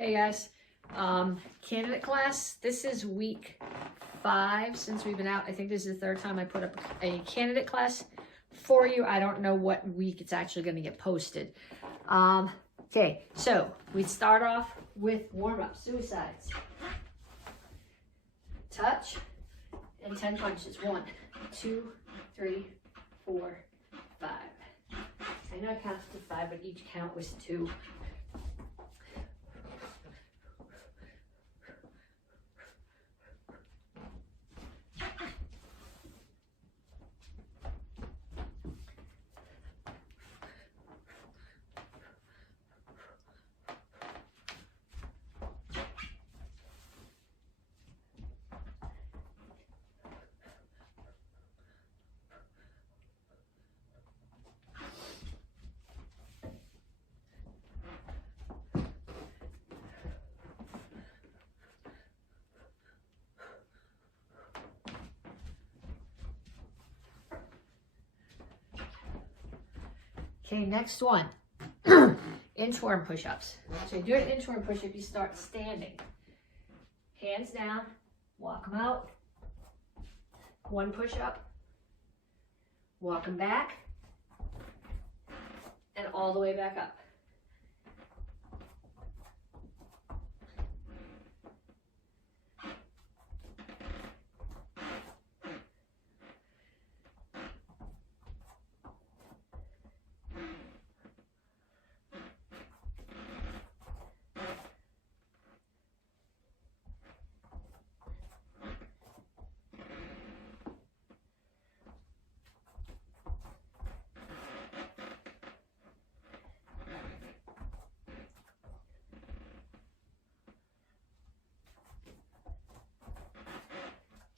Hey guys, candidate class. This is week 5 since we've been out. I think this is the 3rd time I put up a candidate class for you. I don't know what week it's actually going to get posted. Okay, so we start off with warm-up suicides. Touch and 10 punches. 1, 2, 3, 4, 5. I know I counted to 5, but each count was 2. Okay, next one, inchworm push-ups. So you do an inchworm push-up, you start standing. Hands down, walk them out. 1 push-up, walk them back, and all the way back up.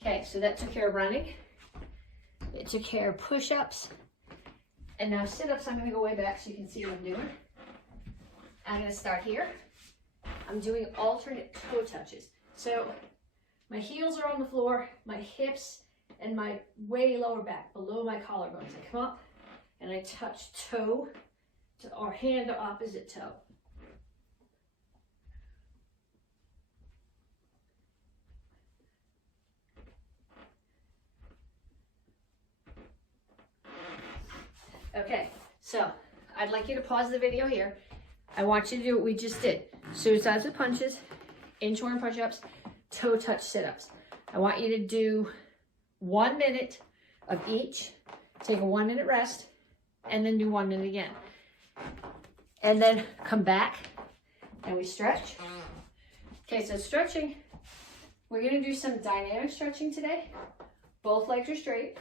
Okay, so that took care of running. It took care of push-ups. And now sit-ups, I'm gonna go way back so you can see what I'm doing. I'm gonna start here. I'm doing alternate toe touches. So my heels are on the floor, my hips and my way lower back, below my collarbones. I come up and I touch toe to, or hand to opposite toe. Okay, so I'd like you to pause the video here. I want you to do what we just did. Suicides with punches, inchworm push-ups, toe touch sit-ups. I want you to do 1 minute of each, take a 1-minute rest, and then do 1 minute again. And then come back and we stretch. Okay, so stretching, we're gonna do some dynamic stretching today. Both legs are straight,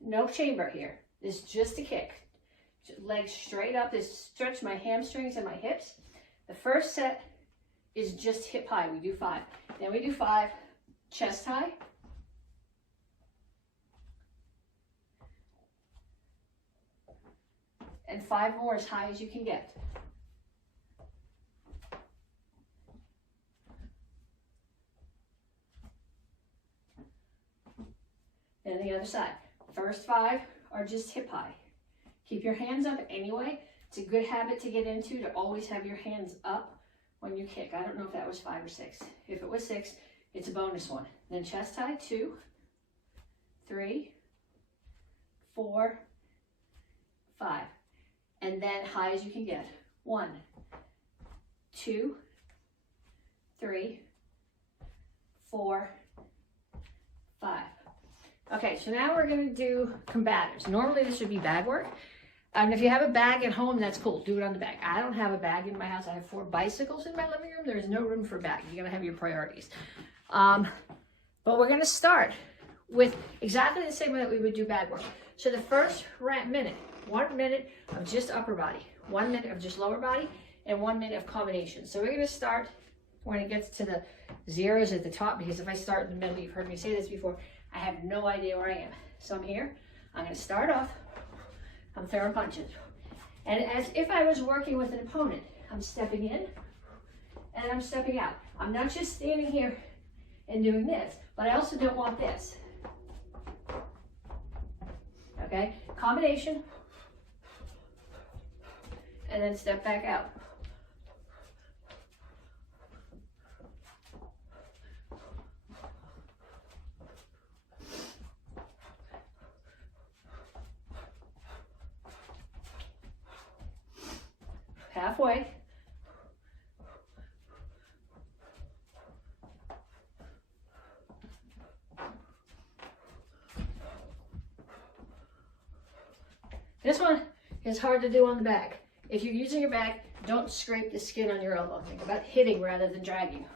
no chamber here. This is just a kick. Legs straight up. This stretch my hamstrings and my hips. The first set is just hip high. We do 5. Then we do 5 chest high. And 5 more as high as you can get. Then the other side. First 5 are just hip high. Keep your hands up anyway. It's a good habit to get into, to always have your hands up when you kick. I don't know if that was 5 or 6. If it was 6, it's a bonus one. Then chest high, 2, 3, 4, 5. And then high as you can get. 1, 2, 3, 4, 5. Okay, so now we're gonna do combatives. Normally this would be bag work. And if you have a bag at home, that's cool. Do it on the bag. I don't have a bag in my house. I have 4 bicycles in my living room. There's no room for a bag. You gotta have your priorities. But we're gonna start with exactly the same way that we would do bag work. So the first minute, 1 minute of just upper body, 1 minute of just lower body, and 1 minute of combination. So we're gonna start when it gets to the zeros at the top, because if I start in the middle, you've heard me say this before, I have no idea where I am. So I'm here, I'm gonna start off, I'm throwing punches. And as if I was working with an opponent, I'm stepping in and I'm stepping out. I'm not just standing here and doing this, but I also don't want this. Okay, combination, and then step back out. halfway. This one is hard to do on the back. If you're using your back, don't scrape the skin on your elbow. Think about hitting rather than dragging.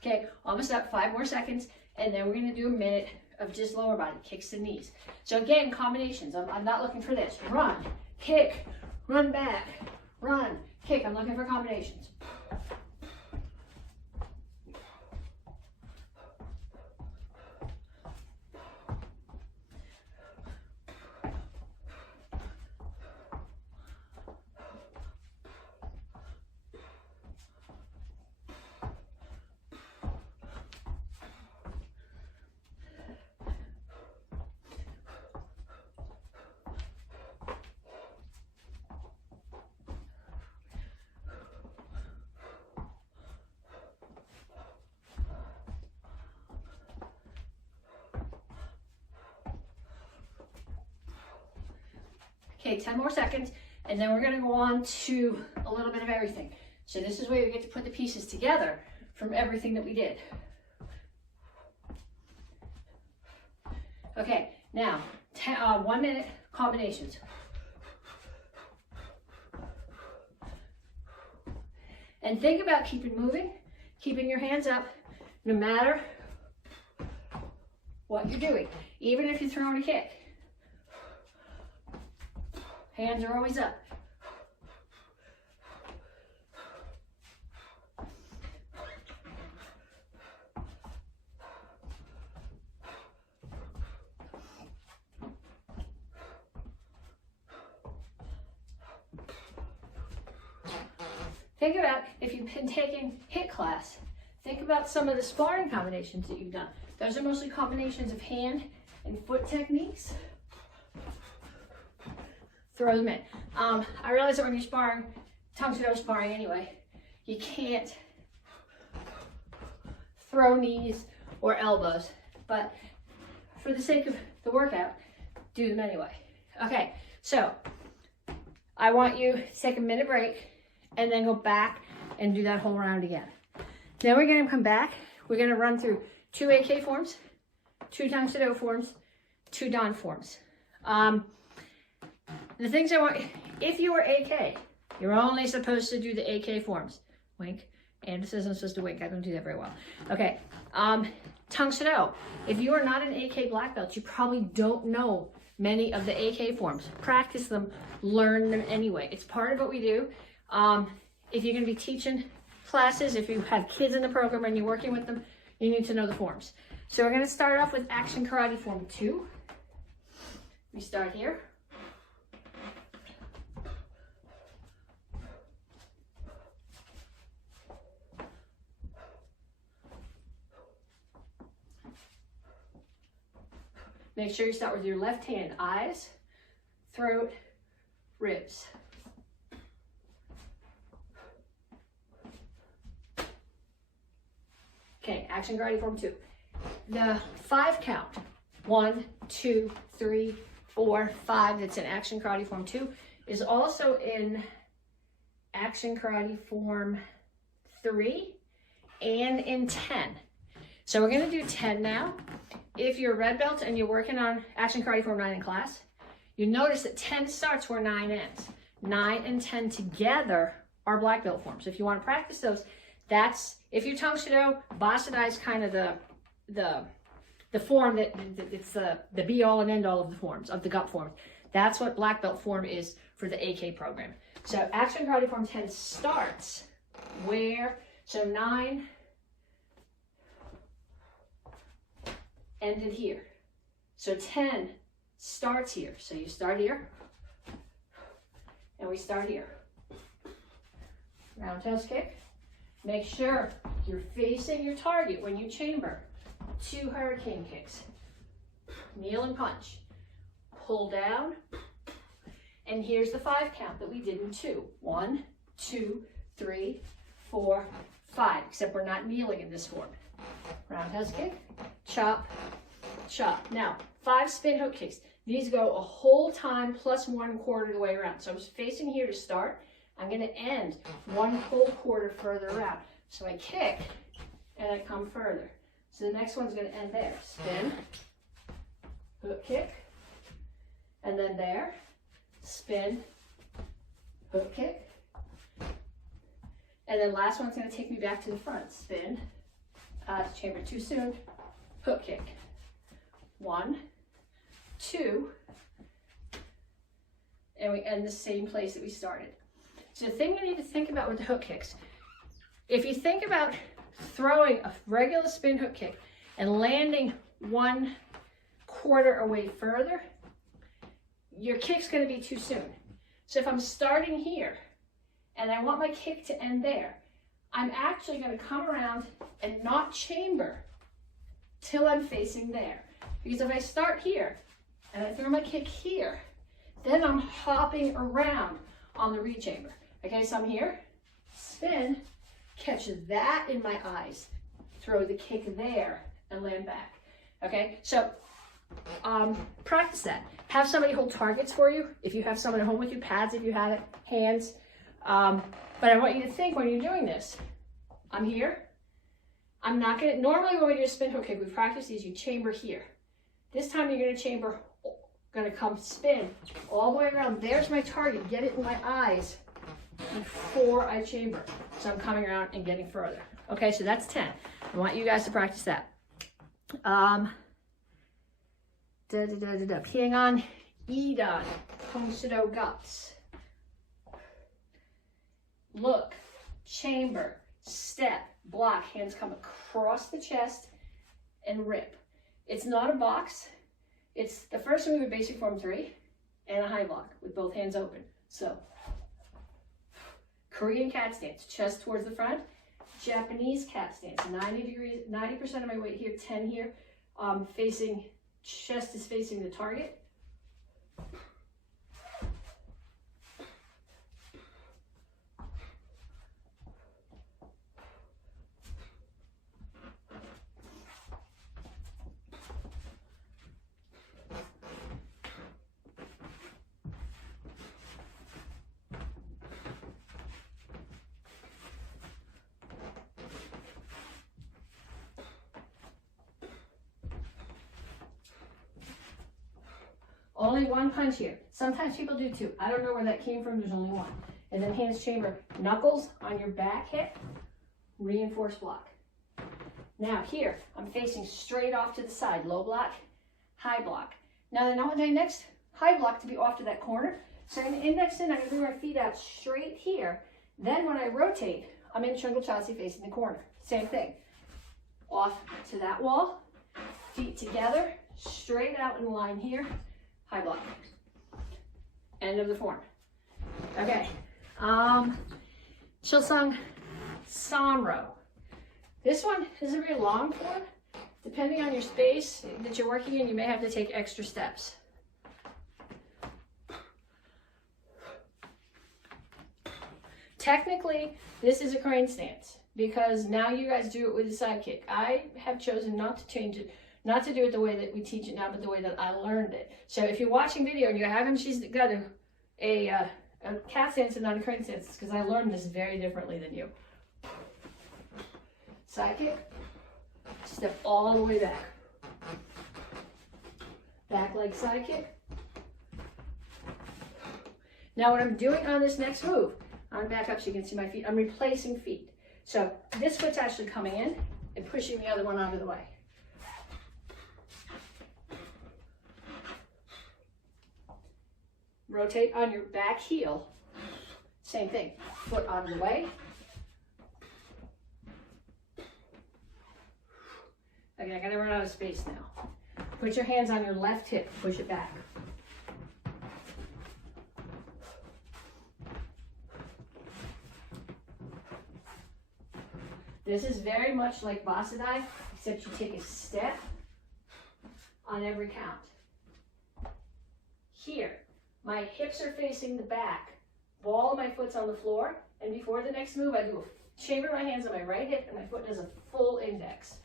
Okay, almost up, 5 more seconds, and then we're gonna do a minute of just lower body, kicks and knees. So again, combinations. I'm not looking for this. Run, kick, run back, run, kick. I'm looking for combinations. Okay, 10 more seconds, and then we're gonna go on to a little bit of everything. So this is where you get to put the pieces together from everything that we did. Okay, now, 1 minute combinations. And think about keeping moving, keeping your hands up, no matter what you're doing, even if you're throwing a kick. Hands are always up. Think about if you've been taking HIIT class, think about some of the sparring combinations that you've done. Those are mostly combinations of hand and foot techniques. Throw them in. I realize that when you're sparring, tongue-to-toe sparring anyway, you can't throw knees or elbows, but for the sake of the workout, do them anyway. Okay, so I want you to take a minute break and then go back and do that whole round again. Then we're gonna come back, we're gonna run through 2 AK forms, 2 tongue-to-toe forms, 2 Don forms. The things I want, if you are AK, you're only supposed to do the AK forms. Wink. And it says I'm supposed to wink. I don't do that very well. Okay. Tongue-to-toe. If you are not an AK black belt, you probably don't know many of the AK forms. Practice them, learn them anyway. It's part of what we do. If you're going to be teaching classes, if you have kids in the program and you're working with them, you need to know the forms. So we're going to start off with Action Karate Form 2. We start here. Make sure you start with your left hand, eyes, throat, ribs. Okay, Action Karate Form 2. The 5 count, 1, 2, 3, 4, 5, that's in Action Karate Form 2, is also in Action Karate Form 3 and in 10. So we're gonna do 10 now. If you're a red belt and you're working on Action Karate Form 9 in class, you notice that 10 starts where 9 ends. 9 and 10 together are black belt forms. If you want to practice those, that's, if you're tongue-to-toe, Basada is kind of the form that it's the be-all and end-all of the forms, of the gut forms. That's what black belt form is for the AK program. So Action Karate Form 10 starts where, so 9 ended here. So 10 starts here. So you start here, and we start here. Roundhouse kick. Make sure you're facing your target when you chamber. 2 hurricane kicks. Kneel and punch. Pull down. And here's the 5 count that we did in 2. 1, 2, 3, 4, 5. Except we're not kneeling in this form. Roundhouse kick. Chop. Chop. Now, 5 spin hook kicks. These go a whole time plus 1/4 of the way around. So I was facing here to start. I'm going to end one whole quarter further around. So I kick and I come further. So the next one's going to end there. Spin, hook kick, and then there, spin, hook kick, and then last one's going to take me back to the front. Spin, chamber too soon, hook kick. 1, 2, and we end the same place that we started. So the thing you need to think about with the hook kicks, if you think about throwing a regular spin hook kick and landing one quarter away further, your kick's going to be too soon. So if I'm starting here and I want my kick to end there, I'm actually going to come around and not chamber till I'm facing there. Because if I start here and I throw my kick here, then I'm hopping around on the rechamber. Okay, so I'm here, spin, catch that in my eyes, throw the kick there and land back. Okay, so practice that. Have somebody hold targets for you. If you have someone at home with you, pads if you have it, hands. But I want you to think when you're doing this, I'm here. I'm not gonna, normally when we do a spin hook kick, we practice these, you chamber here. This time you're gonna chamber, gonna come spin all the way around. There's my target, get it in my eyes before I chamber. So I'm coming around and getting further. Okay, so that's 10. I want you guys to practice that. Peeing on Edon, Konsudo guts. Look, chamber, step, block, hands come across the chest and rip. It's not a box. It's the first move in basic form 3 and a high block with both hands open. So, Korean cat stance, chest towards the front. Japanese cat stance, 90 degrees, 90% of my weight here, 10 here. Facing, chest is facing the target. Only one punch here. Sometimes people do 2. I don't know where that came from. There's only 1. And then hands chamber, knuckles on your back hip, reinforced block. Now here, I'm facing straight off to the side, low block, high block. Now I want my next high block to be off to that corner. So I'm going to index in, I'm going to bring my feet out straight here. Then when I rotate, I'm in Chungal Chasi facing the corner. Same thing. Off to that wall, feet together, straight out in line here. High block. End of the form. Okay. Chilsung Sanro. This one is a very long form. Depending on your space that you're working in, you may have to take extra steps. Technically, this is a crane stance because now you guys do it with a side kick. I have chosen not to change it. Not to do it the way that we teach it now, but the way that I learned it. So if you're watching video and you're having, she's got a cat stance and not a crane stance, because I learned this very differently than you. Side kick, step all the way back. Back leg side kick. Now what I'm doing on this next move, I'm gonna back up so you can see my feet. I'm replacing feet. So this foot's actually coming in and pushing the other one out of the way. Rotate on your back heel. Same thing. Foot out of the way. Okay, I gotta run out of space now. Put your hands on your left hip. Push it back. This is very much like Basadai, except you take a step on every count. Here. My hips are facing the back. Ball of my foot's on the floor. And before the next move, I do a chamber my hands on my right hip and my foot does a full index.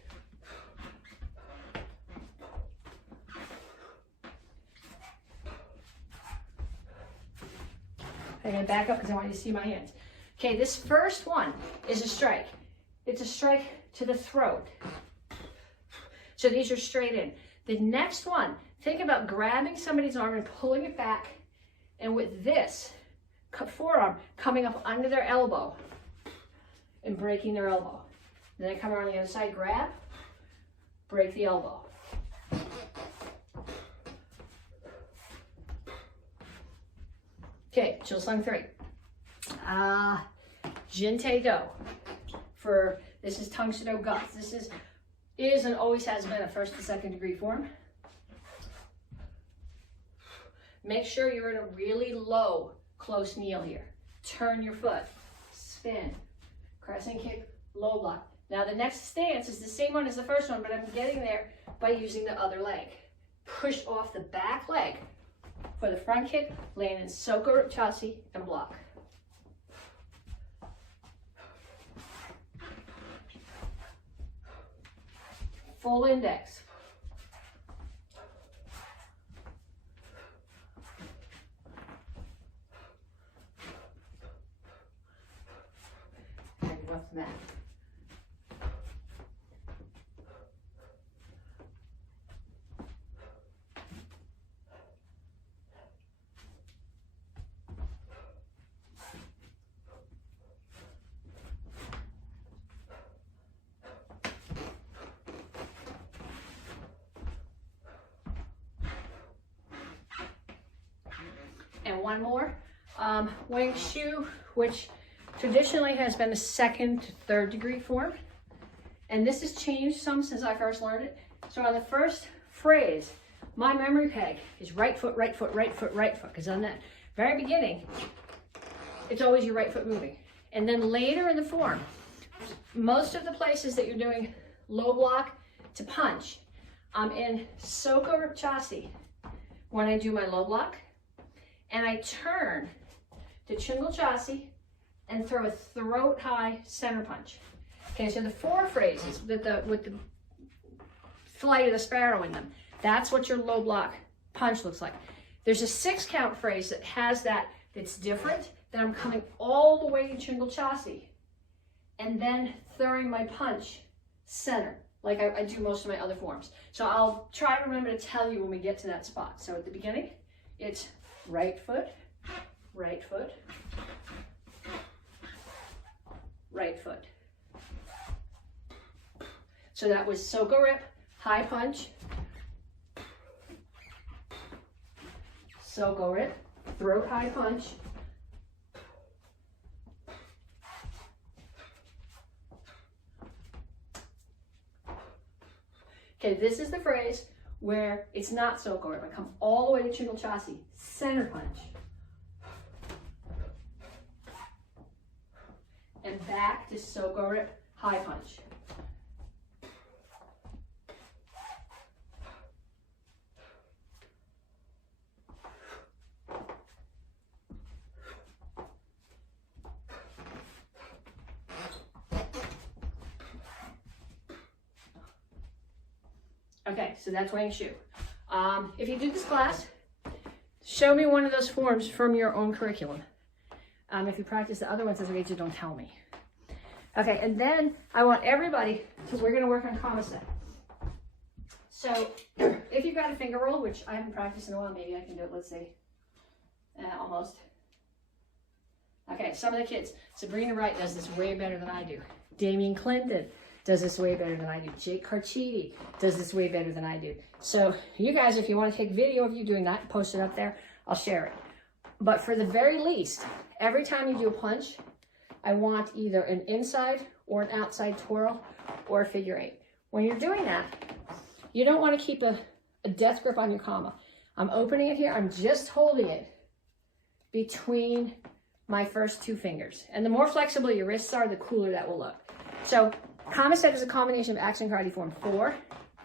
I'm going to back up because I want you to see my hands. Okay, this first one is a strike. It's a strike to the throat. So these are straight in. The next one, think about grabbing somebody's arm and pulling it back, and with this forearm coming up under their elbow and breaking their elbow. Then I come around the other side, grab, break the elbow. Okay, chill song 3. Jinte Do. This is Tungsten Do Guts. This is and always has been a first and second degree form. Make sure you're in a really low, close kneel here. Turn your foot, spin, crescent kick, low block. Now the next stance is the same one as the first one, but I'm getting there by using the other leg. Push off the back leg for the front kick, land in Soko Chasi and block. Full index. And off the mat. And one more, Wing Chun, which traditionally has been a second to third degree form. And this has changed some since I first learned it. So on the first phrase, my memory peg is right foot, right foot, right foot, right foot. Because on that very beginning, it's always your right foot moving. And then later in the form, most of the places that you're doing low block to punch, I'm in Soko Chasi when I do my low block. And I turn to Chingal Chasi and throw a throat high center punch. Okay, so the 4 phrases with the flight of the sparrow in them, that's what your low block punch looks like. There's a 6 count phrase that has that's different, that I'm coming all the way to Chingal Chasi and then throwing my punch center, like I do most of my other forms. So I'll try to remember to tell you when we get to that spot. So at the beginning, it's right foot, right foot, right foot. So that was Soko Rip, high punch, Soko Rip, throat high punch, okay, this is the phrase where it's not Soko Rip. I come all the way to Chingal Chasi, center punch. And back to Soko Rip, high punch. Okay, so that's Wing Chun. If you do this class, show me one of those forms from your own curriculum. If you practice the other ones as a teacher, don't tell me. Okay, and then I want everybody we're going to work on comma set. So if you've got a finger roll, which I haven't practiced in a while, maybe I can do it, let's see. Almost. Okay, some of the kids. Sabrina Wright does this way better than I do. Damian Clinton does this way better than I do. Jake Carchidi does this way better than I do. So you guys, if you want to take video of you doing that, post it up there, I'll share it. But for the very least, every time you do a punch, I want either an inside or an outside twirl or a figure 8. When you're doing that, you don't want to keep a death grip on your comma. I'm opening it here. I'm just holding it between my first 2 fingers. And the more flexible your wrists are, the cooler that will look. So comma set is a combination of action karate form 4,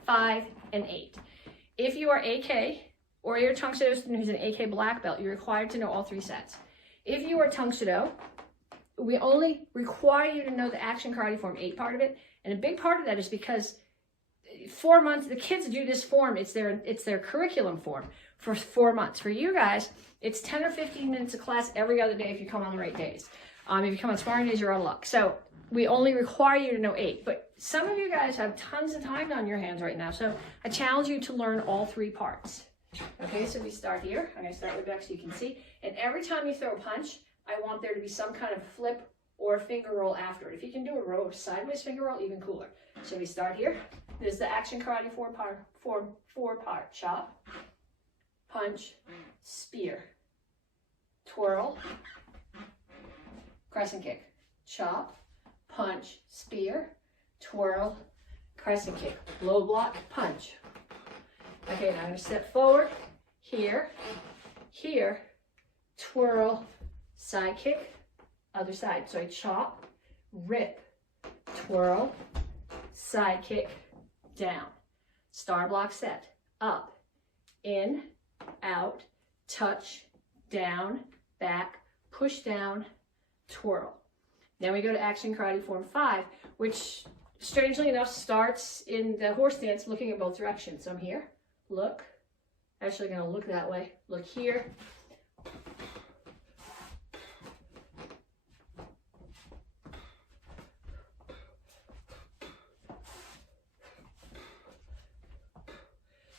5, and 8. If you are AK or you're a Tungsten Do student who's an AK black belt, you're required to know all 3 sets. If you are Tungsten Do, we only require you to know the action karate form 8 part of it. And a big part of that is because 4 months, the kids do this form. It's their curriculum form for 4 months. For you guys, it's 10 or 15 minutes of class every other day if you come on the right days. If you come on sparring days, you're out of luck. So we only require you to know 8. But some of you guys have tons of time on your hands right now. So I challenge you to learn all 3 parts. Okay, so we start here. I'm going to start with back so you can see. And every time you throw a punch, I want there to be some kind of flip or a finger roll after it. If you can do a row of sideways finger roll, even cooler. So we start here. This is the action karate 4-part. Chop, punch, spear, twirl, crescent kick. Chop, punch, spear, twirl, crescent kick. Low block, punch. Okay, now I'm going to step forward. Here, here, twirl, side kick, other side. So I chop, rip, twirl, side kick, down. Star block set. Up, in, out, touch, down, back, push down, twirl. Then we go to action karate form 5, which strangely enough starts in the horse stance looking at both directions. So I'm here, look, actually going to look that way, look here,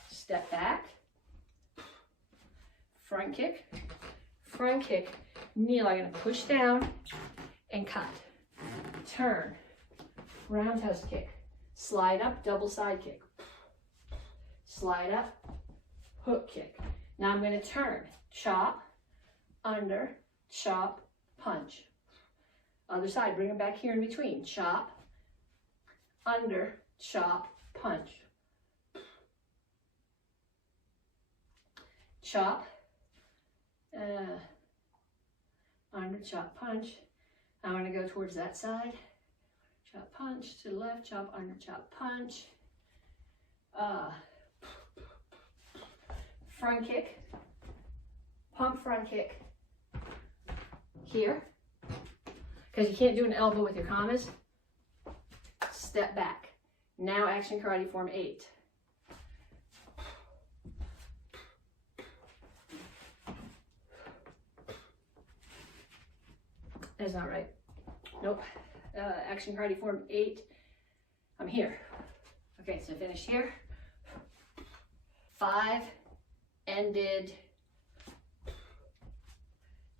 step back, front kick, kneel. I'm going to push down and cut, turn, roundhouse kick, slide up, double side kick, slide up, hook kick. Now I'm going to turn, chop, under, chop, punch. Other side, bring them back here in between, chop, under, chop, punch. Chop, under, chop, punch. I want to go towards that side. Chop, punch to the left, chop, under, chop, punch. Front kick, pump front kick. Here, because you can't do an elbow with your commas. Step back. Now action karate form 8. That's not right. Nope. Action karate form 8. I'm here. Okay, so finish here. 5 ended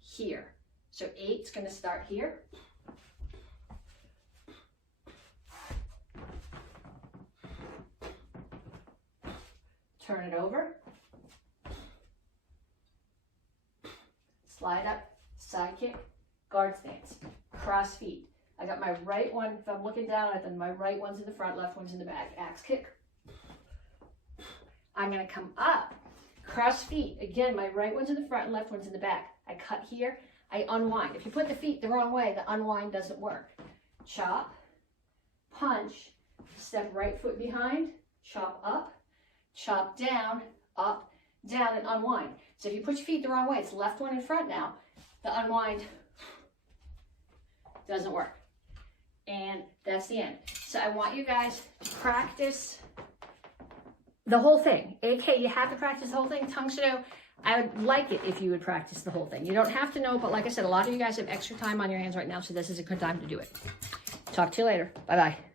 here. So 8's going to start here. Turn it over. Slide up, side kick, guard stance, cross feet. I got my right one, if I'm looking down at them, my right one's in the front, left one's in the back. Axe kick. I'm going to come up, cross feet. Again, my right one's in the front, left one's in the back. I cut here, I unwind. If you put the feet the wrong way, the unwind doesn't work. Chop, punch, step right foot behind, chop up, chop down, up, down, and unwind. So if you put your feet the wrong way, it's left one in front now, the unwind doesn't work. And that's the end. So I want you guys to practice the whole thing. AK, you have to practice the whole thing. Tongue Shido, I would like it if you would practice the whole thing. You don't have to know, but like I said, a lot of you guys have extra time on your hands right now, so this is a good time to do it. Talk to you later. Bye-bye.